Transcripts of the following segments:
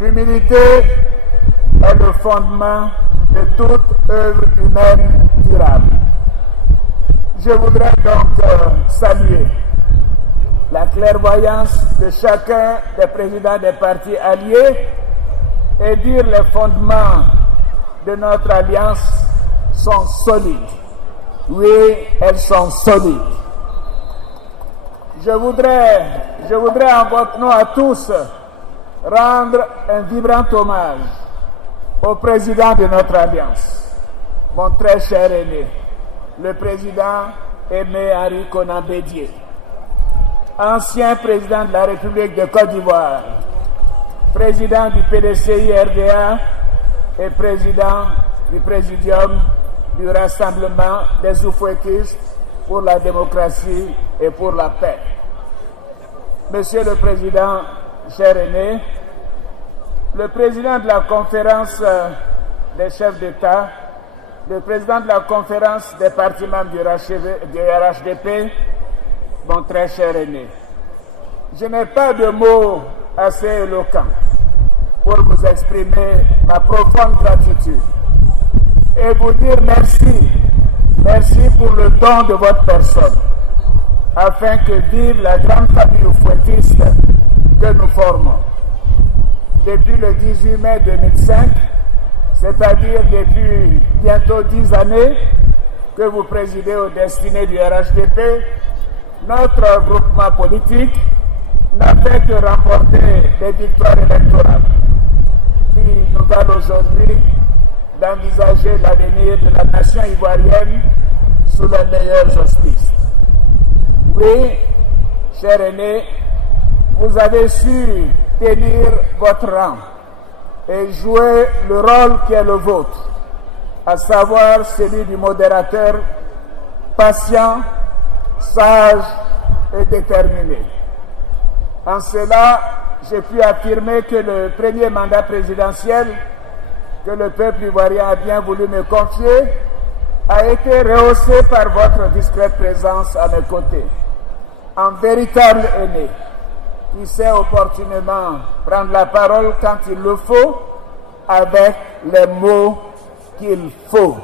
L'humilité est le fondement de toute œuvre humaine durable. Je voudrais donc saluer la clairvoyance de chacun des présidents des partis alliés et dire les fondements de notre alliance sont solides. Oui, elles sont solides. Je voudrais en votre nom à tous rendre un vibrant hommage au président de notre alliance, mon très cher aîné, le président Aimé Henri Konan Bédié, ancien président de la République de Côte d'Ivoire, président du PDCI-RDA et président du Présidium du Rassemblement des Oufouétistes pour la démocratie et pour la paix. Monsieur le Président, cher aîné, le président de la conférence des chefs d'État, le président de la conférence des partis membres du RHDP, mon très cher aîné, je n'ai pas de mots assez éloquents pour vous exprimer ma profonde gratitude et vous dire merci. Merci pour le don de votre personne, afin que vive la grande famille oufouétiste que nous formons. Depuis le 18 mai 2005, c'est-à-dire depuis bientôt 10 années que vous présidez aux destinées du RHDP, notre groupement politique n'a fait que remporter des victoires électorales qui nous valent aujourd'hui d'envisager l'avenir de la nation ivoirienne sous les meilleurs auspices. Oui, cher aîné, vous avez su tenir votre rang et jouer le rôle qui est le vôtre, à savoir celui du modérateur patient, sage et déterminé. En cela, j'ai pu affirmer que le premier mandat présidentiel que le peuple ivoirien a bien voulu me confier a été rehaussé par votre discrète présence à mes côtés. Un véritable aîné qui sait opportunément prendre la parole quand il le faut, avec les mots qu'il faut.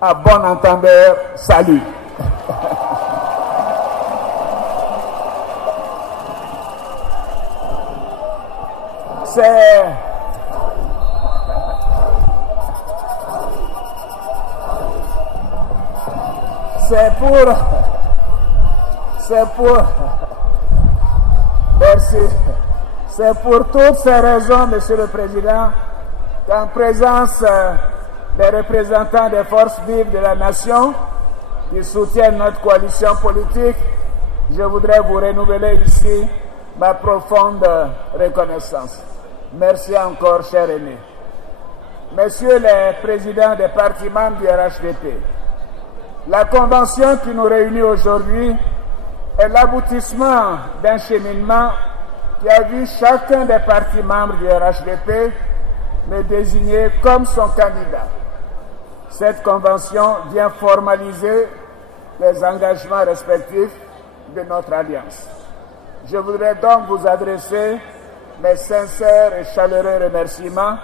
À bon entendeur, salut. Merci. C'est pour toutes ces raisons, Monsieur le Président, qu'en présence des représentants des forces vives de la nation qui soutiennent notre coalition politique, je voudrais vous renouveler ici ma profonde reconnaissance. Merci encore, cher aîné. Messieurs les présidents des partis membres du RHDP, la convention qui nous réunit aujourd'hui est l'aboutissement d'un cheminement qui a vu chacun des partis membres du RHDP me désigner comme son candidat. Cette convention vient formaliser les engagements respectifs de notre alliance. Je voudrais donc vous adresser mes sincères et chaleureux remerciements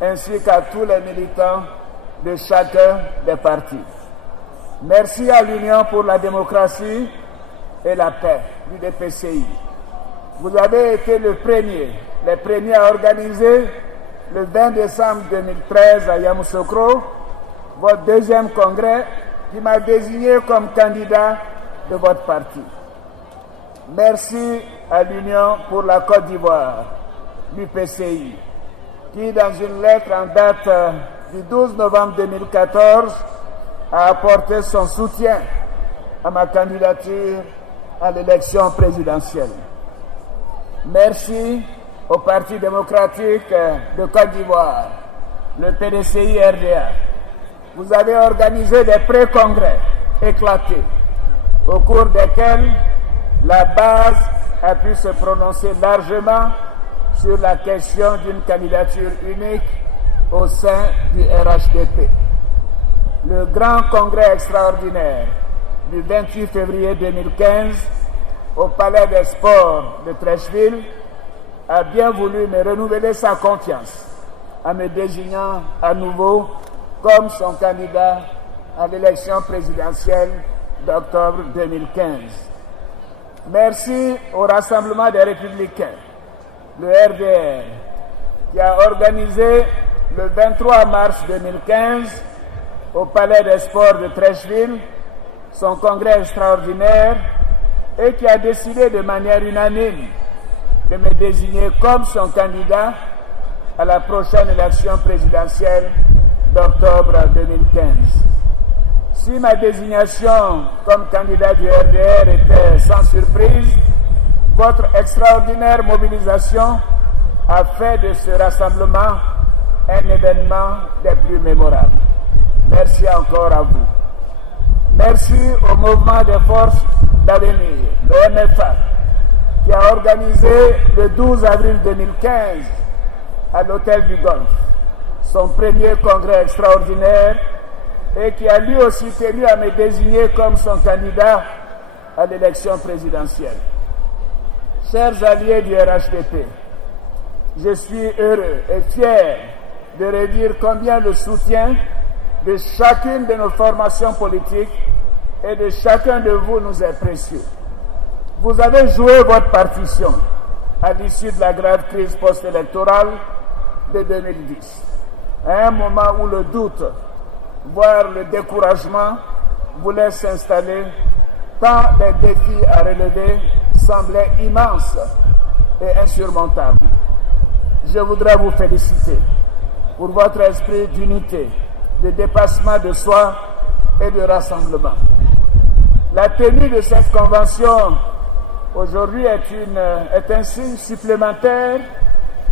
ainsi qu'à tous les militants de chacun des partis. Merci à l'Union pour la démocratie et la paix du DPCI. Vous avez été les premiers à organiser le 20 décembre 2013 à Yamoussoukro votre deuxième congrès qui m'a désigné comme candidat de votre parti. Merci à l'Union pour la Côte d'Ivoire, l'UPCI, qui dans une lettre en date du 12 novembre 2014 a apporté son soutien à ma candidature à l'élection présidentielle. Merci au Parti démocratique de Côte d'Ivoire, le PDCI-RDA. Vous avez organisé des pré-congrès éclatés, au cours desquels la base a pu se prononcer largement sur la question d'une candidature unique au sein du RHDP. Le grand congrès extraordinaire du 28 février 2015 au Palais des Sports de Treichville a bien voulu me renouveler sa confiance en me désignant à nouveau comme son candidat à l'élection présidentielle d'octobre 2015. Merci au Rassemblement des Républicains, le RDR, qui a organisé le 23 mars 2015 au Palais des Sports de Treichville son congrès extraordinaire et qui a décidé de manière unanime de me désigner comme son candidat à la prochaine élection présidentielle d'octobre 2015. Si ma désignation comme candidat du RDR était sans surprise, votre extraordinaire mobilisation a fait de ce rassemblement un événement des plus mémorables. Merci encore à vous. Merci au Mouvement des Forces d'Avenir, le MFA, qui a organisé le 12 avril 2015 à l'Hôtel du Golfe son premier congrès extraordinaire et qui a lui aussi tenu à me désigner comme son candidat à l'élection présidentielle. Chers alliés du RHDP, je suis heureux et fier de redire combien le soutien de chacune de nos formations politiques et de chacun de vous nous est précieux. Vous avez joué votre partition à l'issue de la grave crise post-électorale de 2010, à un moment où le doute, voire le découragement, voulait s'installer, tant les défis à relever semblaient immenses et insurmontables. Je voudrais vous féliciter pour votre esprit d'unité, de dépassement de soi et de rassemblement. La tenue de cette convention aujourd'hui est un signe supplémentaire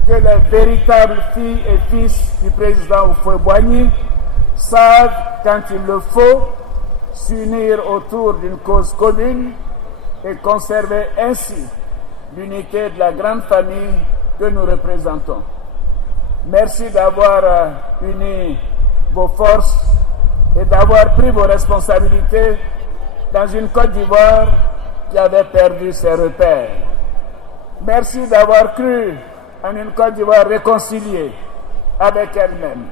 que les véritables filles et fils du président Houphouët-Boigny savent, quand il le faut, s'unir autour d'une cause commune et conserver ainsi l'unité de la grande famille que nous représentons. Merci d'avoir uni vos forces et d'avoir pris vos responsabilités dans une Côte d'Ivoire qui avait perdu ses repères. Merci d'avoir cru en une Côte d'Ivoire réconciliée avec elle-même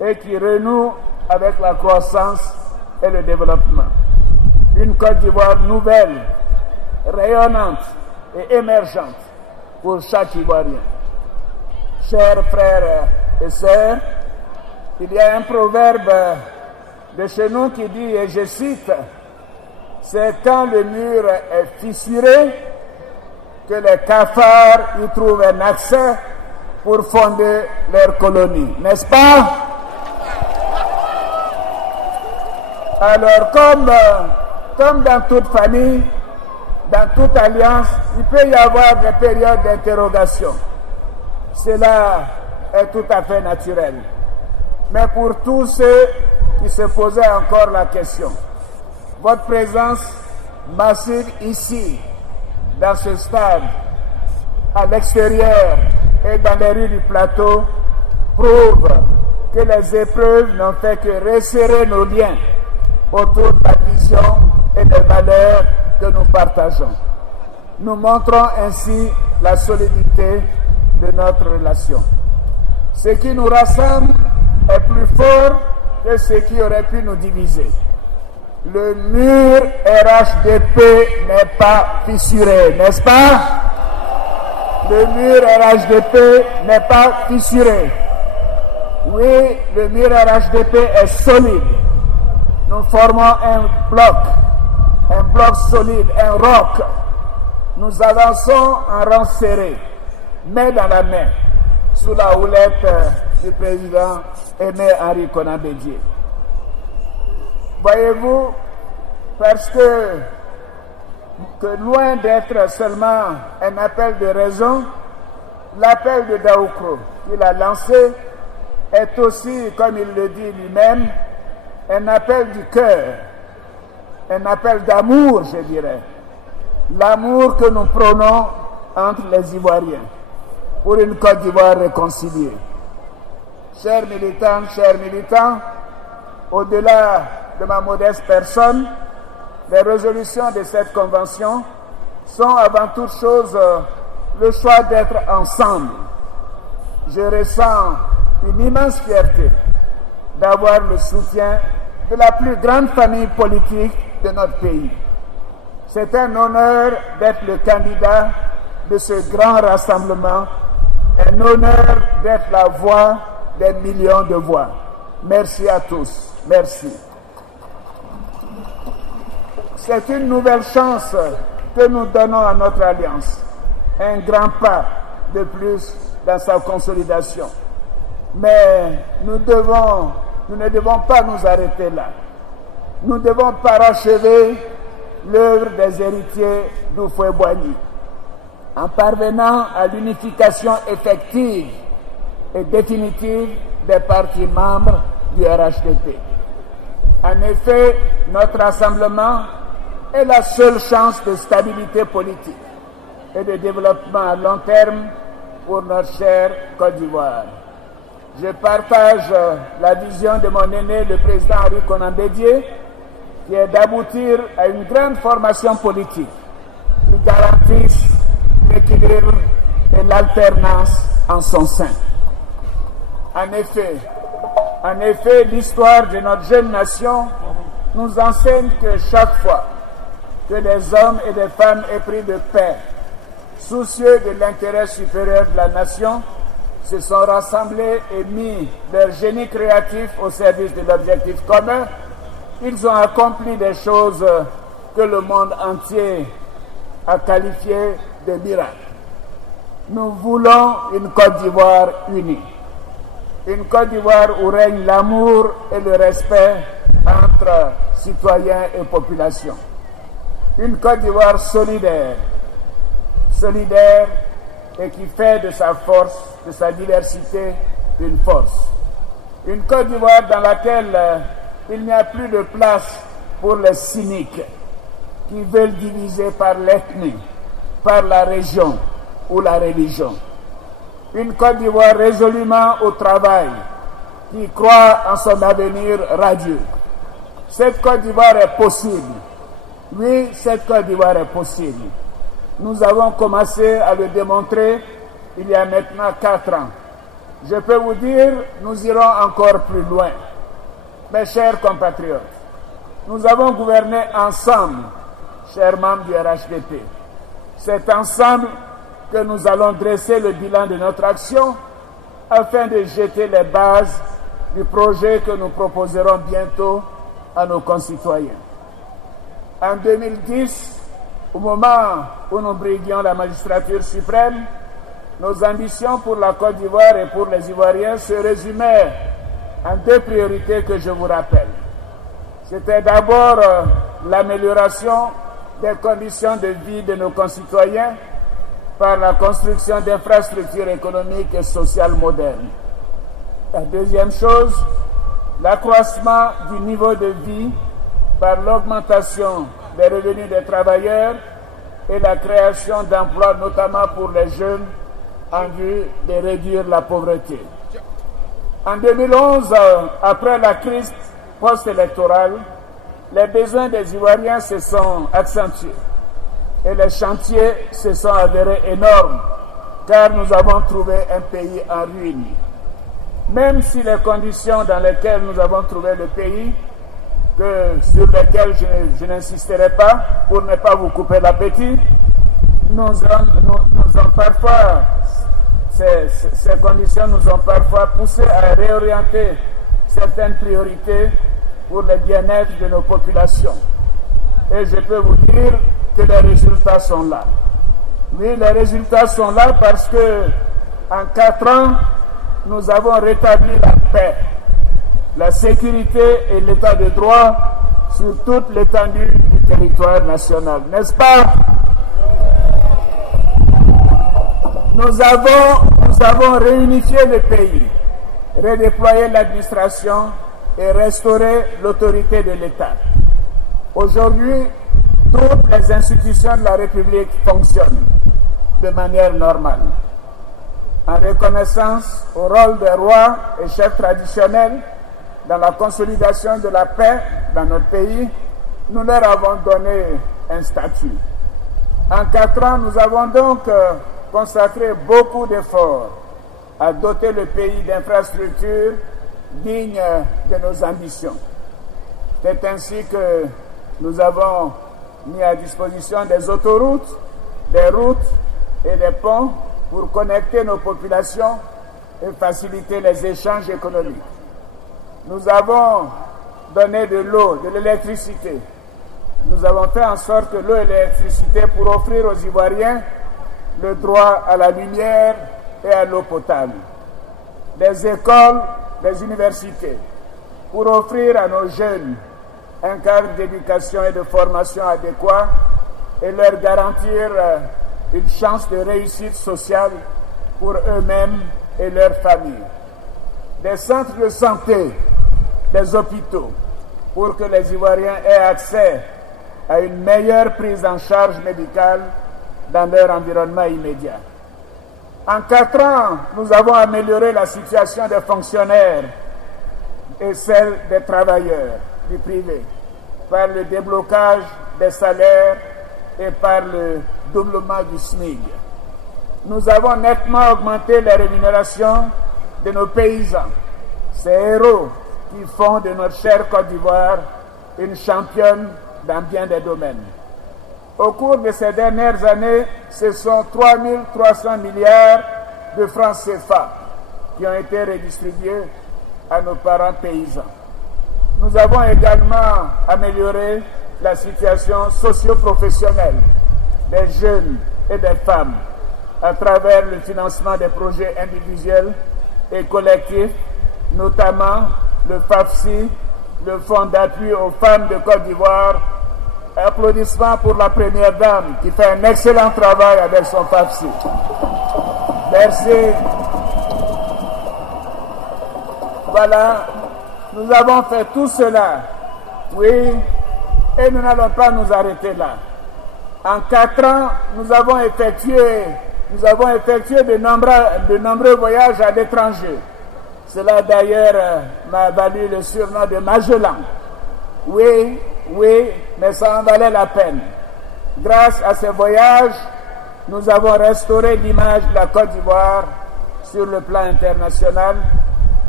et qui renoue avec la croissance et le développement. Une Côte d'Ivoire nouvelle, rayonnante et émergente pour chaque Ivoirien. Chers frères et sœurs, il y a un proverbe de chez nous qui dit, et je cite, « C'est quand le mur est fissuré que les cafards y trouvent un accès pour fonder leur colonie. » N'est-ce pas? Alors, comme dans toute famille, dans toute alliance, il peut y avoir des périodes d'interrogation. Cela est tout à fait naturel. Mais pour tous ceux qui se posaient encore la question, votre présence massive ici, dans ce stade, à l'extérieur et dans les rues du plateau, prouve que les épreuves n'ont fait que resserrer nos liens autour de la vision et des valeurs que nous partageons. Nous montrons ainsi la solidité de notre relation. Ce qui nous rassemble est plus fort que ce qui aurait pu nous diviser. Le mur RHDP n'est pas fissuré, n'est-ce pas? Le mur RHDP n'est pas fissuré. Oui, le mur RHDP est solide. Nous formons un bloc solide, un roc. Nous avançons en rang serré, main dans la main, sous la houlette du président Aimé Henri Konan Bédié. Voyez-vous, parce que loin d'être seulement un appel de raison, l'appel de Daoukro qu'il a lancé est aussi, comme il le dit lui-même, un appel du cœur, un appel d'amour, je dirais. L'amour que nous prônons entre les Ivoiriens pour une Côte d'Ivoire réconciliée. Chers militants, au-delà de ma modeste personne, les résolutions de cette convention sont avant toute chose le choix d'être ensemble. Je ressens une immense fierté d'avoir le soutien de la plus grande famille politique de notre pays. C'est un honneur d'être le candidat de ce grand rassemblement, un honneur d'être la voix des millions de voix. Merci à tous. Merci. C'est une nouvelle chance que nous donnons à notre alliance, un grand pas de plus dans sa consolidation. Mais nous ne devons pas nous arrêter là. Nous devons parachever l'œuvre des héritiers d'Houphouët-Boigny en parvenant à l'unification effective et définitive des partis membres du RHDP. En effet, notre rassemblement est la seule chance de stabilité politique et de développement à long terme pour notre chère Côte d'Ivoire. Je partage la vision de mon aîné, le président Henri Konan Bédié, qui est d'aboutir à une grande formation politique qui garantisse l'équilibre et l'alternance en son sein. En effet, l'histoire de notre jeune nation nous enseigne que chaque fois que des hommes et des femmes épris de paix, soucieux de l'intérêt supérieur de la nation, se sont rassemblés et mis leur génie créatif au service de l'objectif commun, ils ont accompli des choses que le monde entier a qualifiées de miracles. Nous voulons une Côte d'Ivoire unie. Une Côte d'Ivoire où règne l'amour et le respect entre citoyens et population. Une Côte d'Ivoire solidaire et qui fait de sa force, de sa diversité, une force. Une Côte d'Ivoire dans laquelle il n'y a plus de place pour les cyniques qui veulent diviser par l'ethnie, par la région ou la religion. Une Côte d'Ivoire résolument au travail, qui croit en son avenir radieux. Cette Côte d'Ivoire est possible. Oui, cette Côte d'Ivoire est possible. Nous avons commencé à le démontrer il y a maintenant 4 ans. Je peux vous dire, nous irons encore plus loin. Mes chers compatriotes, nous avons gouverné ensemble, chers membres du RHDP. C'est ensemble que nous allons dresser le bilan de notre action afin de jeter les bases du projet que nous proposerons bientôt à nos concitoyens. En 2010, au moment où nous briguions la magistrature suprême, nos ambitions pour la Côte d'Ivoire et pour les Ivoiriens se résumaient en 2 priorités que je vous rappelle. C'était d'abord l'amélioration des conditions de vie de nos concitoyens par la construction d'infrastructures économiques et sociales modernes. La deuxième chose, l'accroissement du niveau de vie par l'augmentation des revenus des travailleurs et la création d'emplois, notamment pour les jeunes, en vue de réduire la pauvreté. En 2011, après la crise post-électorale, les besoins des Ivoiriens se sont accentués et les chantiers se sont avérés énormes, car nous avons trouvé un pays en ruine. Même si les conditions dans lesquelles nous avons trouvé le pays, sur lesquelles je n'insisterai pas pour ne pas vous couper l'appétit, ces conditions nous ont parfois poussé à réorienter certaines priorités pour le bien-être de nos populations. Et je peux vous dire que les résultats sont là. Oui, les résultats sont là parce que en 4 ans, nous avons rétabli la paix, la sécurité et l'état de droit sur toute l'étendue du territoire national. N'est-ce pas? Nous avons réunifié le pays, redéployé l'administration et restauré l'autorité de l'État. Aujourd'hui, toutes les institutions de la République fonctionnent de manière normale. En reconnaissance au rôle des rois et chefs traditionnels dans la consolidation de la paix dans notre pays, nous leur avons donné un statut. En 4 ans, nous avons donc consacré beaucoup d'efforts à doter le pays d'infrastructures dignes de nos ambitions. C'est ainsi que nous avons mis à disposition des autoroutes, des routes et des ponts pour connecter nos populations et faciliter les échanges économiques. Nous avons donné de l'eau, de l'électricité. Nous avons fait en sorte que l'eau et l'électricité pour offrir aux Ivoiriens le droit à la lumière et à l'eau potable. Des écoles, des universités, pour offrir à nos jeunes un cadre d'éducation et de formation adéquat et leur garantir une chance de réussite sociale pour eux-mêmes et leurs familles. Des centres de santé, des hôpitaux, pour que les Ivoiriens aient accès à une meilleure prise en charge médicale dans leur environnement immédiat. En 4 ans, nous avons amélioré la situation des fonctionnaires et celle des travailleurs du privé par le déblocage des salaires et par le doublement du SMIC. Nous avons nettement augmenté les rémunérations de nos paysans, ces héros qui font de notre chère Côte d'Ivoire une championne dans bien des domaines. Au cours de ces dernières années, ce sont 3 300 milliards de francs CFA qui ont été redistribués à nos parents paysans. Nous avons également amélioré la situation socio-professionnelle des jeunes et des femmes à travers le financement des projets individuels et collectifs, notamment le FAFSI, le Fonds d'appui aux femmes de Côte d'Ivoire. Applaudissements pour la première dame qui fait un excellent travail avec son FAFSI. Merci. Voilà, nous avons fait tout cela, oui, et nous n'allons pas nous arrêter là. En 4 ans, nous avons effectué de nombreux voyages à l'étranger. Cela d'ailleurs m'a valu le surnom de Magellan. Oui, mais ça en valait la peine. Grâce à ces voyages, nous avons restauré l'image de la Côte d'Ivoire sur le plan international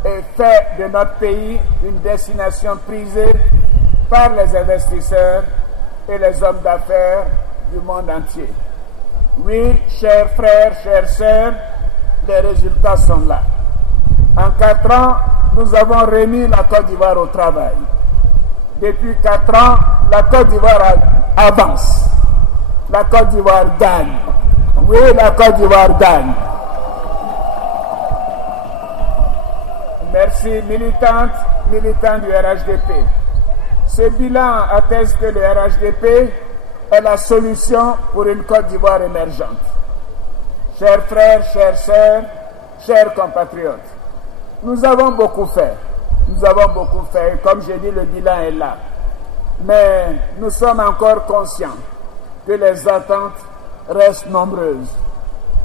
et fait de notre pays une destination prisée par les investisseurs et les hommes d'affaires du monde entier. Oui, chers frères, chères sœurs, les résultats sont là. En 4 ans, nous avons remis la Côte d'Ivoire au travail. Depuis 4 ans, la Côte d'Ivoire avance. La Côte d'Ivoire gagne. Oui, la Côte d'Ivoire gagne. Merci, militants du RHDP. Ce bilan atteste que le RHDP est la solution pour une Côte d'Ivoire émergente. Chers frères, chères sœurs, chers compatriotes, nous avons beaucoup fait. Comme j'ai dit, le bilan est là. Mais nous sommes encore conscients que les attentes restent nombreuses.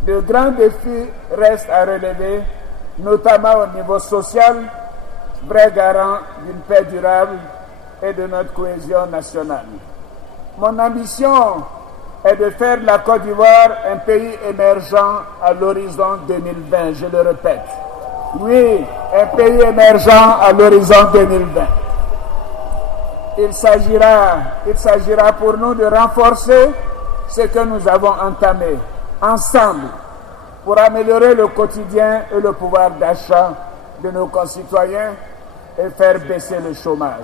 De grands défis restent à relever, notamment au niveau social, vrai garant d'une paix durable et de notre cohésion nationale. Mon ambition est de faire de la Côte d'Ivoire un pays émergent à l'horizon 2020, je le répète. Oui, un pays émergent à l'horizon 2020. Il s'agira pour nous de renforcer ce que nous avons entamé ensemble pour améliorer le quotidien et le pouvoir d'achat de nos concitoyens et faire baisser le chômage.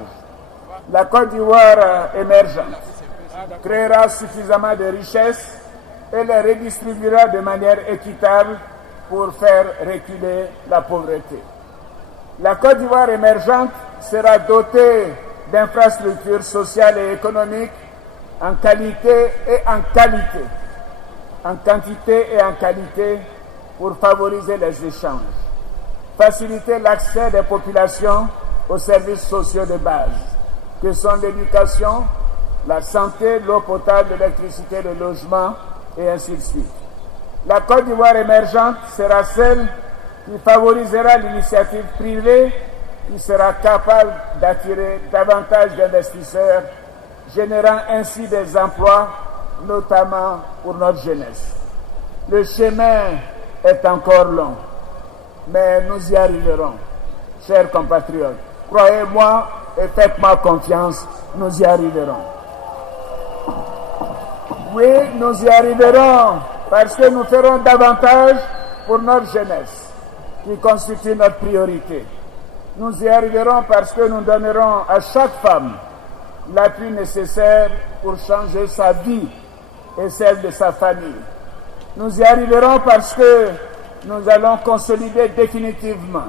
La Côte d'Ivoire émergente créera suffisamment de richesses et les redistribuera de manière équitable pour faire reculer la pauvreté. La Côte d'Ivoire émergente sera dotée d'infrastructures sociales et économiques en qualité et en qualité, en quantité et en qualité pour favoriser les échanges, faciliter l'accès des populations aux services sociaux de base, que sont l'éducation, la santé, l'eau potable, l'électricité, le logement et ainsi de suite. La Côte d'Ivoire émergente sera celle qui favorisera l'initiative privée, qui sera capable d'attirer davantage d'investisseurs, générant ainsi des emplois, notamment pour notre jeunesse. Le chemin est encore long, mais nous y arriverons, chers compatriotes. Croyez-moi et faites-moi confiance, nous y arriverons. Oui, nous y arriverons parce que nous ferons davantage pour notre jeunesse, qui constitue notre priorité. Nous y arriverons parce que nous donnerons à chaque femme l'appui nécessaire pour changer sa vie et celle de sa famille. Nous y arriverons parce que nous allons consolider définitivement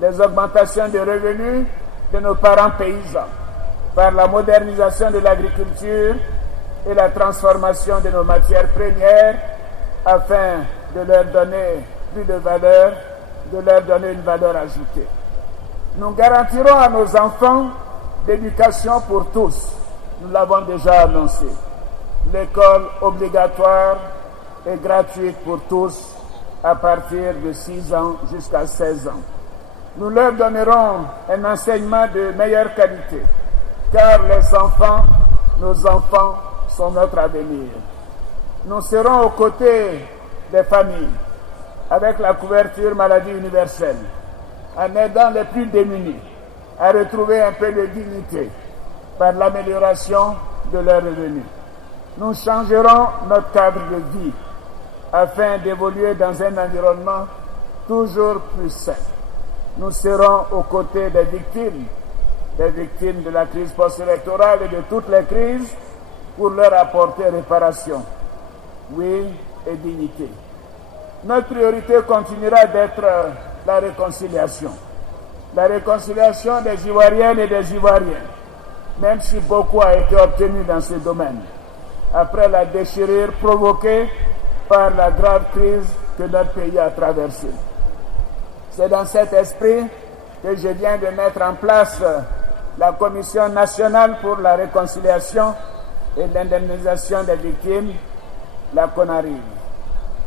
les augmentations de revenus de nos parents paysans par la modernisation de l'agriculture et la transformation de nos matières premières afin de leur donner plus de valeur, de leur donner une valeur ajoutée. Nous garantirons à nos enfants l'éducation pour tous. Nous l'avons déjà annoncé. L'école obligatoire et gratuite pour tous à partir de 6 ans jusqu'à 16 ans. Nous leur donnerons un enseignement de meilleure qualité, car les enfants, nos enfants, sont notre avenir. Nous serons aux côtés des familles, avec la couverture maladie universelle, en aidant les plus démunis à retrouver un peu de dignité par l'amélioration de leurs revenus. Nous changerons notre cadre de vie afin d'évoluer dans un environnement toujours plus sain. Nous serons aux côtés des victimes de la crise post-électorale et de toutes les crises pour leur apporter réparation, oui, et dignité. Notre priorité continuera d'être la réconciliation des Ivoiriennes et des Ivoiriens, même si beaucoup a été obtenu dans ce domaine, après la déchirure provoquée par la grave crise que notre pays a traversée. C'est dans cet esprit que je viens de mettre en place la Commission nationale pour la réconciliation et l'indemnisation des victimes, la CONARIV.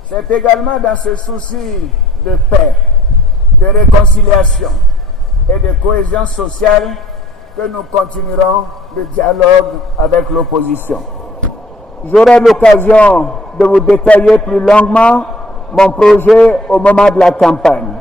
C'est également dans ce souci de paix, de réconciliation et de cohésion sociale que nous continuerons le dialogue avec l'opposition. J'aurai l'occasion de vous détailler plus longuement mon projet au moment de la campagne.